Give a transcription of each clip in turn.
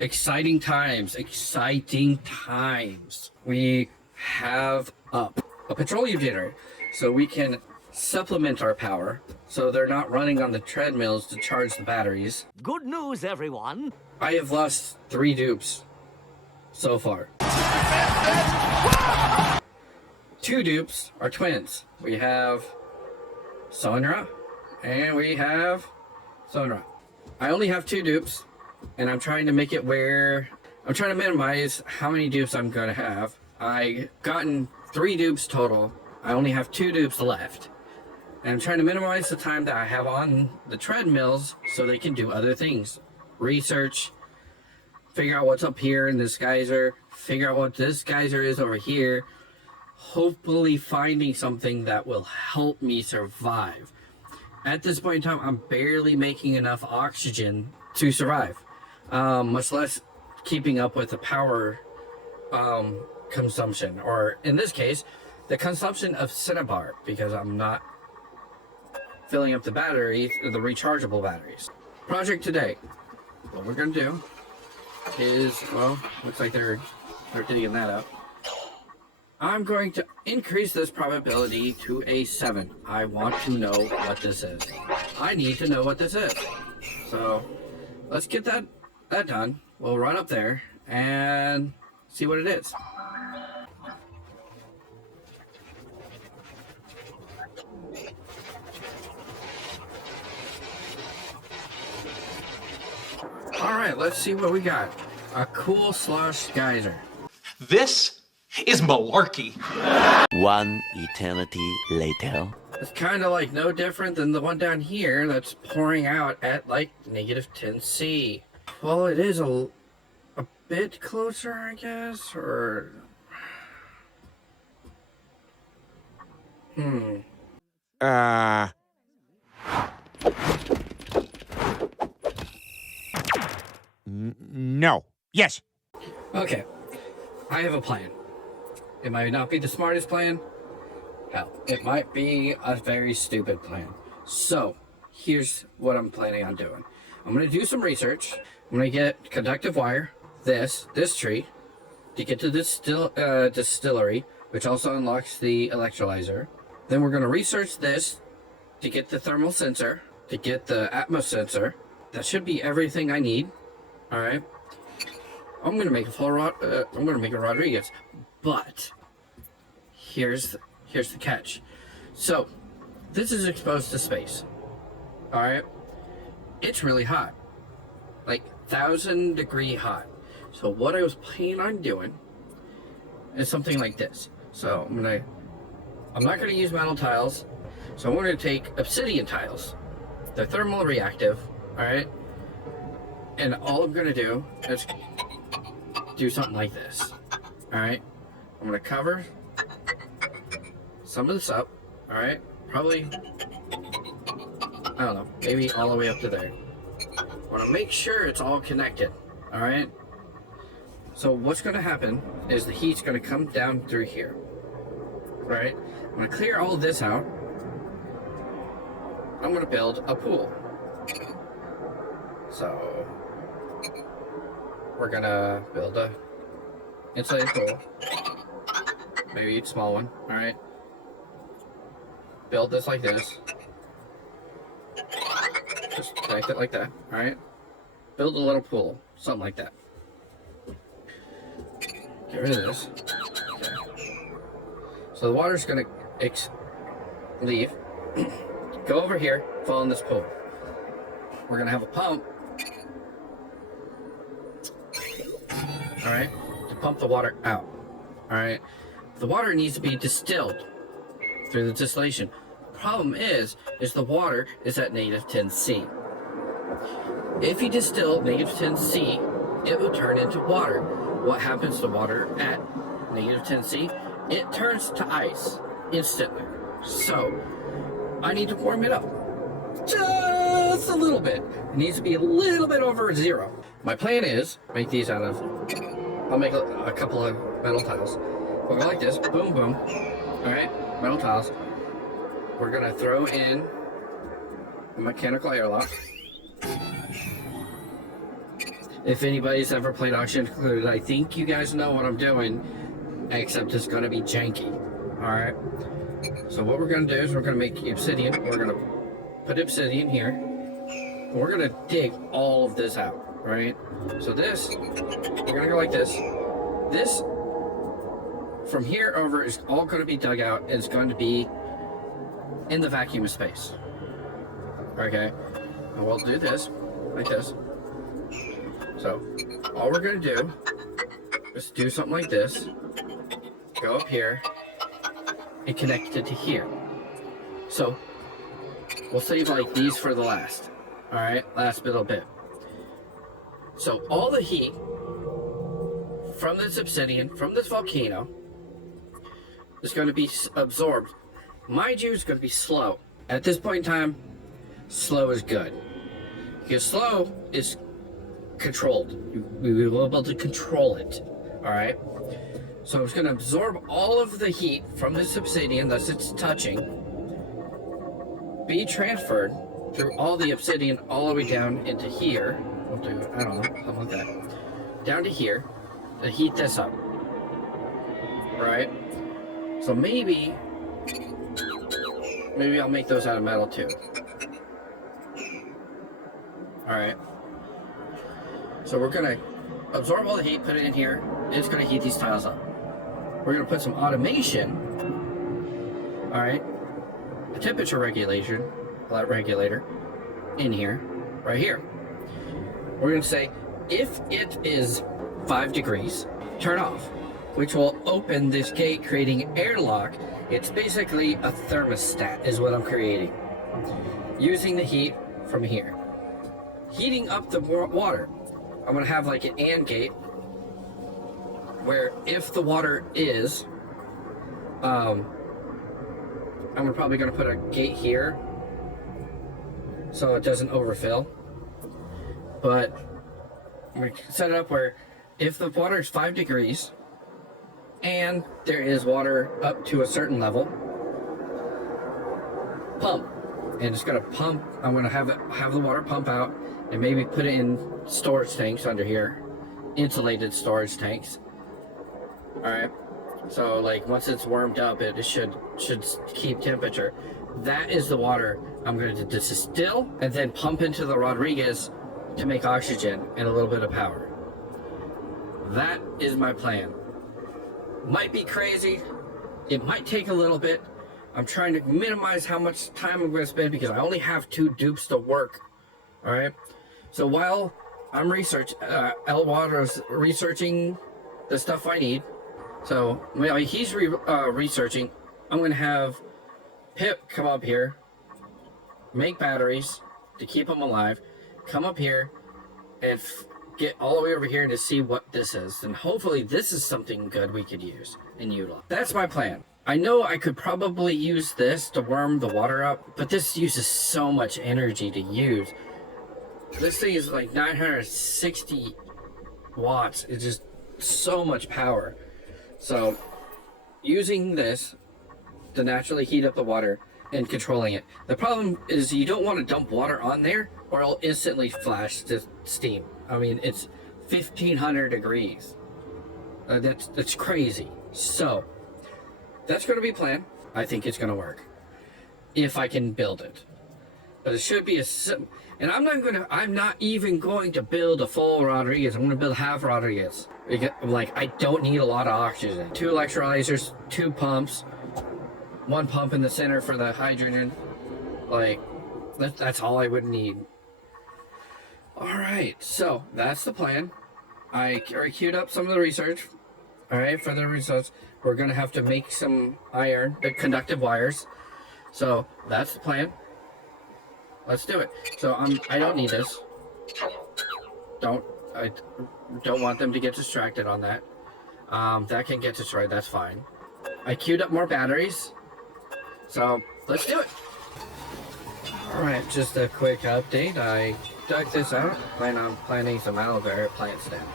Exciting times, exciting times. We have a petroleum generator, so we can supplement our power so they're not running on the treadmills to charge the batteries. Good news, everyone. I have lost 3 dupes so far. 2 dupes are twins. We have Sonra and we have Sonra. I only have 2 dupes, and I'm trying to make it where I'm trying to minimize how many dupes I'm gonna have. I gotten 3 dupes total. I only have 2 dupes left. And I'm trying to minimize the time that I have on the treadmills so they can do other things. Research, figure out what's up here in this geyser, figure out what this geyser is over here. Hopefully finding something that will help me survive. At this point in time, I'm barely making enough oxygen to survive. Much less keeping up with the power consumption. Or in this case, the consumption of Cinnabar, because I'm not filling up the batteries, the rechargeable batteries. Project today. What we're gonna do is, well, looks like they're digging that up. I'm going to increase this probability to a 7. I want to know what this is. I need to know what this is. So let's get that done. We'll run up there and see what it is. Alright, let's see what we got. A cool slush geyser. This is malarkey. One eternity later. It's kind of like no different than the one down here that's pouring out at like -10°C. Well, it is a bit closer, I guess, or... No. Yes. Okay, I have a plan. It might not be the smartest plan. Hell, it might be a very stupid plan. So, here's what I'm planning on doing. I'm going to do some research. I'm going to get conductive wire, this tree, to get to this distillery, which also unlocks the electrolyzer. Then we're going to research this to get the thermal sensor, to get the atmos sensor. That should be everything I need. All right. I'm going to make a Rodriguez, but here's the catch. So, this is exposed to space. All right. It's really hot, like 1,000-degree hot. So what I was planning on doing is something like this. So I'm not gonna use metal tiles. So I'm going to take obsidian tiles. They're thermal reactive. All right. And all I'm gonna do is do something like this. All right. I'm gonna cover some of this up. All right. Probably, I don't know, maybe all the way up to there. I want to make sure it's all connected. All right. So what's going to happen is the heat's going to come down through here. Right. I'm going to clear all of this out. I'm going to build a pool. So we're going to build a insulated pool. Maybe a small one. All right. Build this like this. Just connect it like that. All right. Build a little pool, something like that. Get rid of this. Okay. So the water's gonna leave. Go over here, fall in this pool. We're gonna have a pump. All right, to pump the water out. All right. The water needs to be distilled through the distillation. Problem is the water is at -10°C. If you distill -10°C, it will turn into water. What happens to water at -10°C? It turns to ice instantly. So I need to warm it up just a little bit. It needs to be a little bit over 0. My plan is make these out of, I'll make a couple of metal tiles. We'll go like this, boom, boom. All right, metal tiles. We're gonna throw in a mechanical airlock. If anybody's ever played Auction Included, I think you guys know what I'm doing, except it's gonna be janky. Alright? So what we're gonna do is we're gonna make obsidian. We're gonna put obsidian here. We're gonna dig all of this out, right? So this, we're gonna go like this. This, from here over, is all gonna be dug out. It's going to be in the vacuum of space. Okay? And we'll do this, like this. So, all we're gonna do is do something like this. Go up here and connect it to here. So, we'll save like these for the last. Alright, last little bit. So all the heat from this obsidian, from this volcano, is going to be absorbed. Mind you, it's going to be slow. At this point in time, slow is good. Because slow is controlled. We will be able to control it. Alright? So it's going to absorb all of the heat from this obsidian that it's touching, be transferred through all the obsidian all the way down into here. We'll do, I don't know, something like that. Down to here to heat this up. Right? So maybe I'll make those out of metal too. Alright. So we're gonna absorb all the heat, put it in here. It's gonna heat these tiles up. We're gonna put some automation. Alright. A temperature regulator in here, right here. We're gonna say, if it is 5 degrees, turn off, which will open this gate, creating airlock. It's basically a thermostat is what I'm creating. Using the heat from here. Heating up the water. I'm gonna have like an AND gate, where if the water is, I'm probably gonna put a gate here, so it doesn't overfill. But we set it up where if the water is 5 degrees and there is water up to a certain level, pump. And it's gonna pump. I'm gonna have the water pump out and maybe put it in storage tanks under here, insulated storage tanks. All right. So like once it's warmed up, it should keep temperature. That is the water I'm going to distill and then pump into the Rodriguez to make oxygen and a little bit of power. That is my plan. Might be crazy. It might take a little bit. I'm trying to minimize how much time I'm going to spend because I only have 2 dupes to work. All right. So while I'm Elwater's researching the stuff I need. So while he's researching, I'm going to have Pip come up here, make batteries to keep them alive, come up here and get all the way over here to see what this is. And hopefully this is something good we could use and utilize. That's my plan. I know I could probably use this to warm the water up, but this uses so much energy to use. This thing is like 960 watts. It's just so much power. So using this to naturally heat up the water and controlling it. The problem is you don't want to dump water on there or it'll instantly flash to steam. I mean, it's 1500 degrees. That's crazy. So that's going to be planned. I think it's going to work if I can build it. But it should be and I'm not even going to build a full Rodriguez. I'm going to build half Rodriguez. Like, I don't need a lot of oxygen. 2 electrolyzers, 2 pumps, 1 pump in the center for the hydrogen. Like, that's all I would need. Alright, so that's the plan. I already queued up some of the research. Alright, for the results, we're going to have to make some iron, the conductive wires. So that's the plan. Let's do it. So I don't need this. I don't want them to get distracted on that. That can get destroyed, that's fine. I queued up more batteries. So let's do it. Alright, just a quick update. I dug this out. Plan on planting some aloe vera plants down.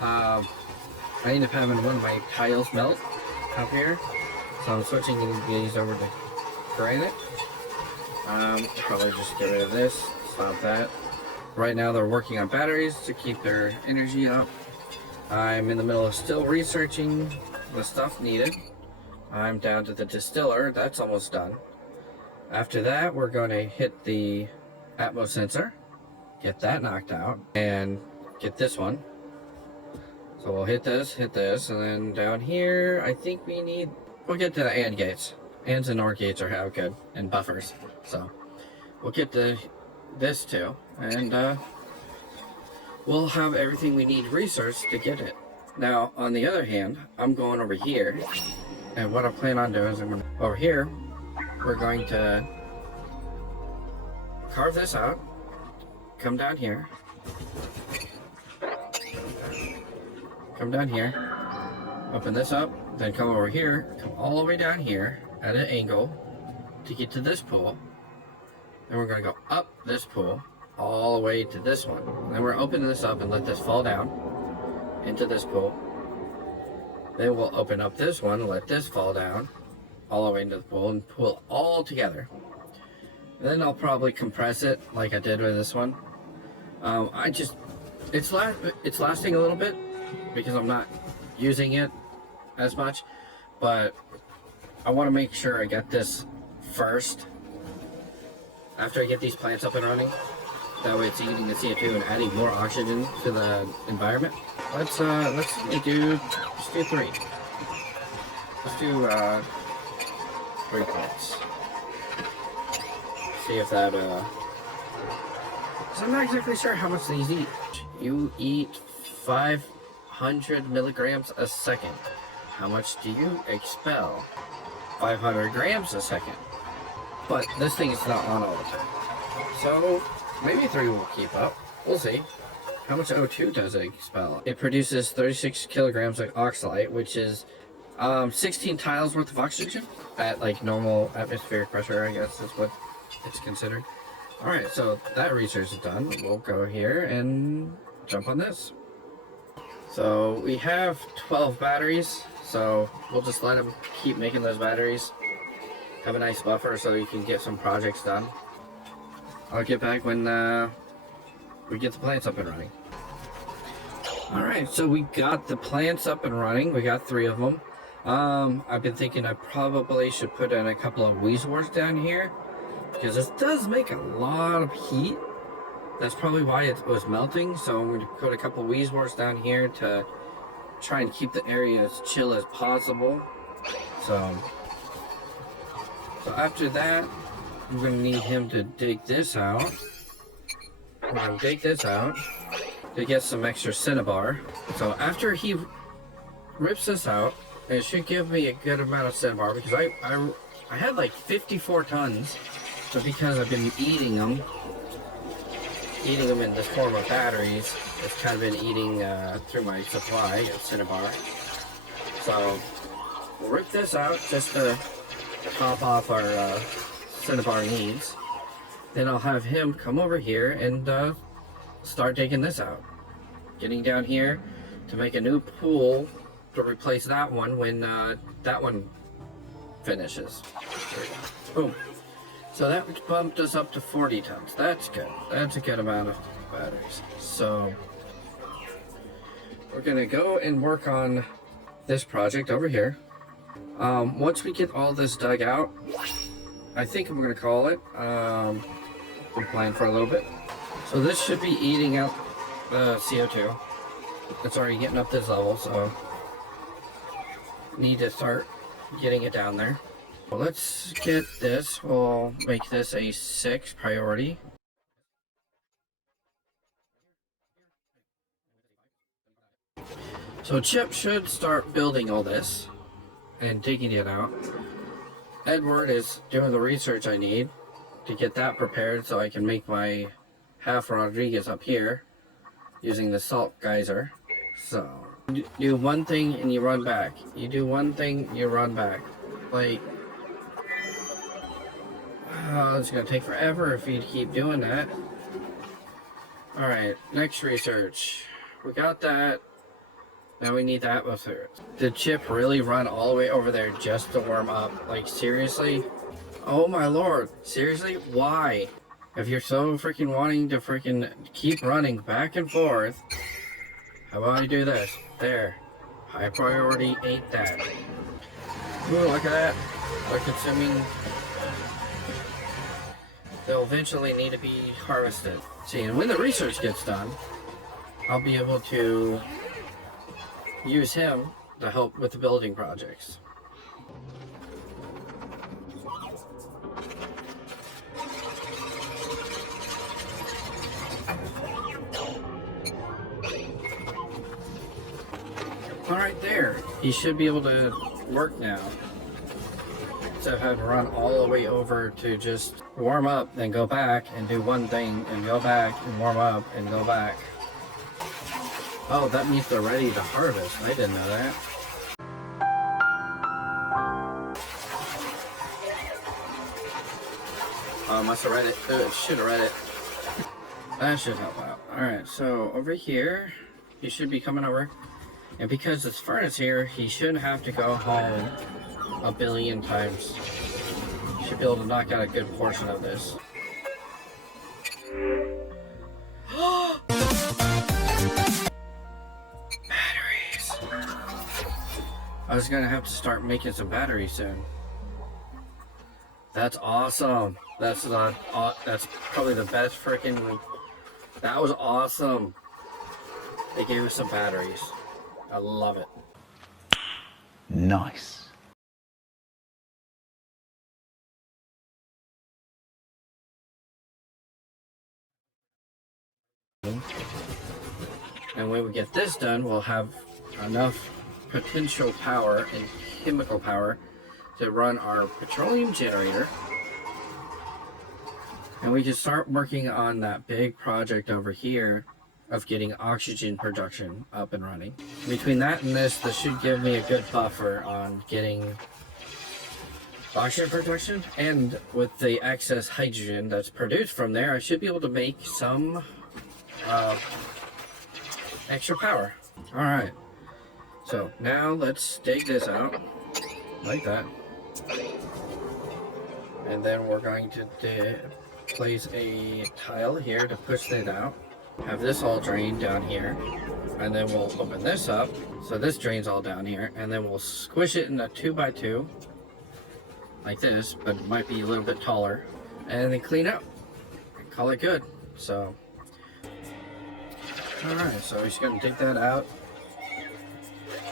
I end up having one of my tiles melt up here. So I'm switching these over to granite. Probably just get rid of this, stop that. Right now they're working on batteries to keep their energy up. I'm in the middle of still researching the stuff needed. I'm down to the distiller, that's almost done. After that, we're going to hit the Atmos sensor, get that knocked out, and get this one. So we'll hit this, and then down here, I think we'll get to the AND gates. ANDs and OR gates are how good, and buffers. So we'll get to this too, and we'll have everything we need researched to get it. Now, on the other hand, I'm going over here, and what I plan on doing is over here, we're going to carve this out, come down here, open this up, then come over here, come all the way down here at an angle to get to this pool. Then we're going to go up this pool all the way to this one. Then we're opening this up and let this fall down into this pool. Then we'll open up this one, let this fall down all the way into the pool and pull all together. Then I'll probably compress it like I did with this one. It's lasting a little bit because I'm not using it as much, but I want to make sure I get this first after I get these plants up and running. That way it's eating the CO2 and adding more oxygen to the environment. Let's do 3. Let's do 3 plants. See if that so I'm not exactly sure how much these eat. You eat 500 milligrams a second. How much do you expel? 500 grams a second. But this thing is not on all the time. So maybe 3 will keep up. We'll see. How much O2 does it expel? It produces 36 kilograms of oxalate, which is 16 tiles worth of oxygen at like normal atmospheric pressure, I guess is what it's considered. Alright, so that research is done. We'll go here and jump on this. So we have 12 batteries, so we'll just let them keep making those batteries. Have a nice buffer so you can get some projects done. I'll get back when we get the plants up and running. Alright, so we got the plants up and running. We got 3 of them. I've been thinking I probably should put in a couple of Weezwors down here, because this does make a lot of heat. That's probably why it was melting. So I'm going to put a couple of Weezwors down here to try and keep the area as chill as possible. So after that, we're going to need him to dig this out. We're going to dig this out to get some extra cinnabar. So after he rips this out, it should give me a good amount of cinnabar, because I had like 54 tons, but because I've been eating them in this form of batteries, it's kind of been eating through my supply of cinnabar. So we'll rip this out just to top off our cinnabar needs. Then I'll have him come over here and start taking this out. Getting down here to make a new pool to replace that one when that one finishes. There we go. Boom. So that bumped us up to 40 tons. That's good. That's a good amount of batteries. So we're gonna go and work on this project over here. Once we get all this dug out, I think I'm gonna call it. Been playing for a little bit. So this should be eating out the CO2. It's already getting up this level, so need to start getting it down there. Well, let's get this. We'll make this a 6 priority. So Chip should start building all this and digging it out. Edward is doing the research I need to get that prepared so I can make my half Rodriguez up here using the salt geyser. So you do one thing and you run back. You do one thing, you run back. Like, it's gonna take forever if you keep doing that. Alright, next research. We got that. Now we need the atmosphere. Did Chip really run all the way over there just to warm up? Like, seriously? Oh my lord. Seriously? Why? If you're so freaking wanting to freaking keep running back and forth, how about I do this? There. High priority ain't that. Ooh, look at that. They're consuming. They'll eventually need to be harvested. See, and when the research gets done, I'll be able to use him to help with the building projects. Alright, there. He should be able to work now. So I had to run all the way over to just warm up, then go back and do one thing, and go back and warm up and go back. Oh, that means they're ready to harvest. I didn't know that. Oh, I must have read it. Should have read it. That should help out. Alright, so over here, he should be coming over. And because this furnace here, he shouldn't have to go home a billion times. Should be able to knock out a good portion of this. Batteries. I was gonna have to start making some batteries soon. That's awesome. That's probably the best freaking. That was awesome. They gave us some batteries. I love it. Nice. And when we get this done, we'll have enough potential power and chemical power to run our petroleum generator. And we can start working on that big project over here of getting oxygen production up and running. Between that and this should give me a good buffer on getting oxygen production. And with the excess hydrogen that's produced from there, I should be able to make some extra power. Alright, so now let's dig this out like that, and then we're going to place a tile here to push it out, have this all drained down here, and then we'll open this up so this drains all down here, and then we'll squish it in a 2x2 like this, but it might be a little bit taller, and then clean up and call it good. So alright, so we're just gonna dig that out,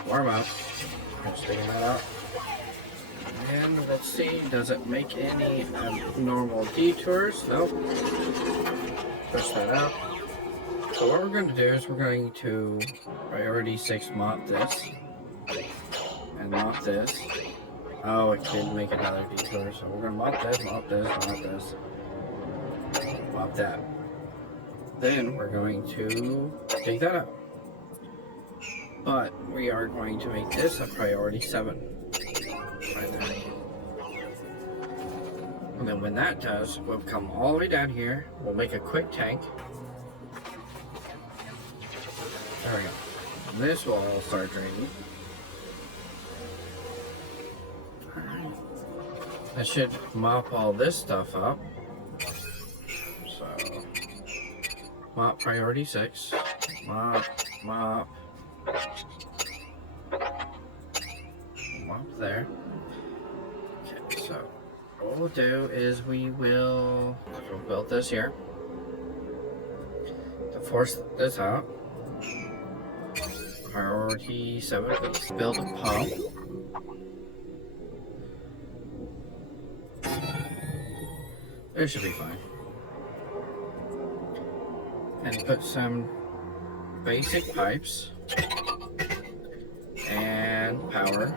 warm up, just digging that out, and let's see, does it make any abnormal detours? Nope. Push that out. So what we're going to do is we're going to priority 6 mop this, and mop this. Oh, it did make another detour, so we're gonna mop this, mop this, mop this, mop that. Then we're going to take that out. But we are going to make this a priority 7. Right there. And then when that does, we'll come all the way down here. We'll make a quick tank. There we go. And this will all start draining. Alright. That should mop all this stuff up. So mop priority 6. Mop, mop. Mop there. Okay, so what we'll do is we'll build this here to force this out. Priority 7, please. Build a pump. It should be fine. And put some basic pipes and power.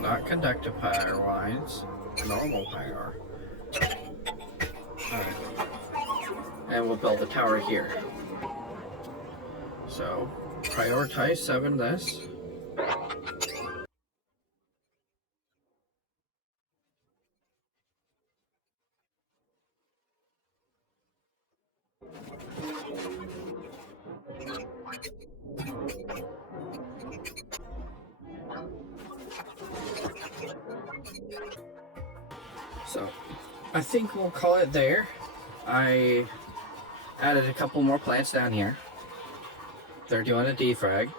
Not conductive power lines, normal power. Alright. And we'll build a tower here. So, prioritize 7 this. So I think we'll call it there. I added a couple more plants down here. They're doing a defrag.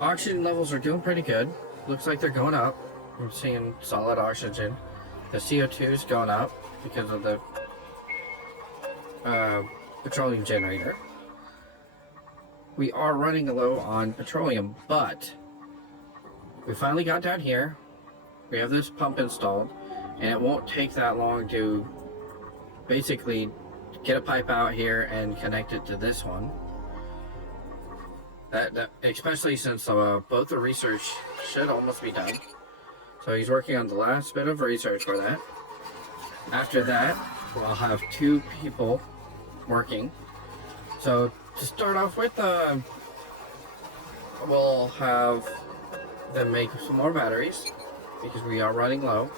Oxygen levels are doing pretty good. Looks like they're going up. I'm seeing solid oxygen. The CO2 is going up because of the petroleum generator. We are running low on petroleum, but we finally got down here. We have this pump installed, and it won't take that long to basically get a pipe out here and connect it to this one. That especially since both the research should almost be done. So he's working on the last bit of research for that. After that, we'll have 2 people working. So to start off with, we'll have them make some more batteries because we are running low.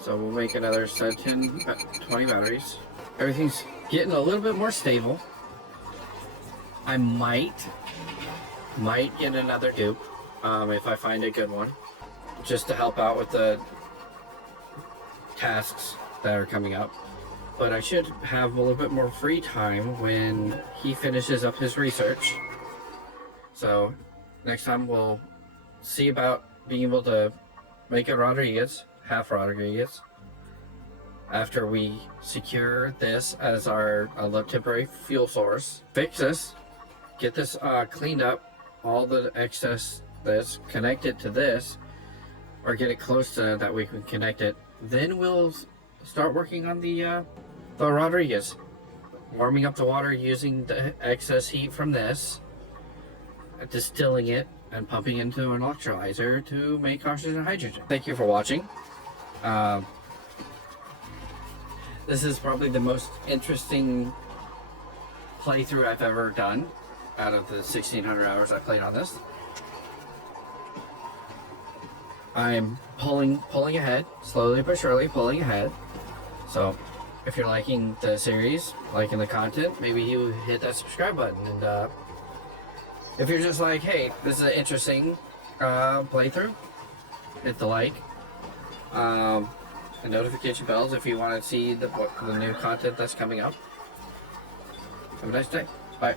So we'll make another 10, 20 batteries. Everything's getting a little bit more stable. I might get another dupe if I find a good one, just to help out with the tasks that are coming up. But I should have a little bit more free time when he finishes up his research. So next time we'll see about being able to make a Rodriguez, half Rodriguez, after we secure this as our temporary fuel source. Fix this, get this cleaned up, all the excess this, connect it to this, or get it close to that we can connect it. Then we'll start working on the Rodriguez, warming up the water using the excess heat from this, distilling it, and pumping into an electrolyzer to make oxygen and hydrogen. Thank you for watching. This is probably the most interesting playthrough I've ever done out of the 1,600 hours I played on this. I'm pulling ahead, slowly but surely pulling ahead. So if you're liking the series, liking the content, maybe you hit that subscribe button. And if you're just like, hey, this is an interesting playthrough, hit the like. And notification bells if you want to see the new content that's coming up. Have a nice day. Bye.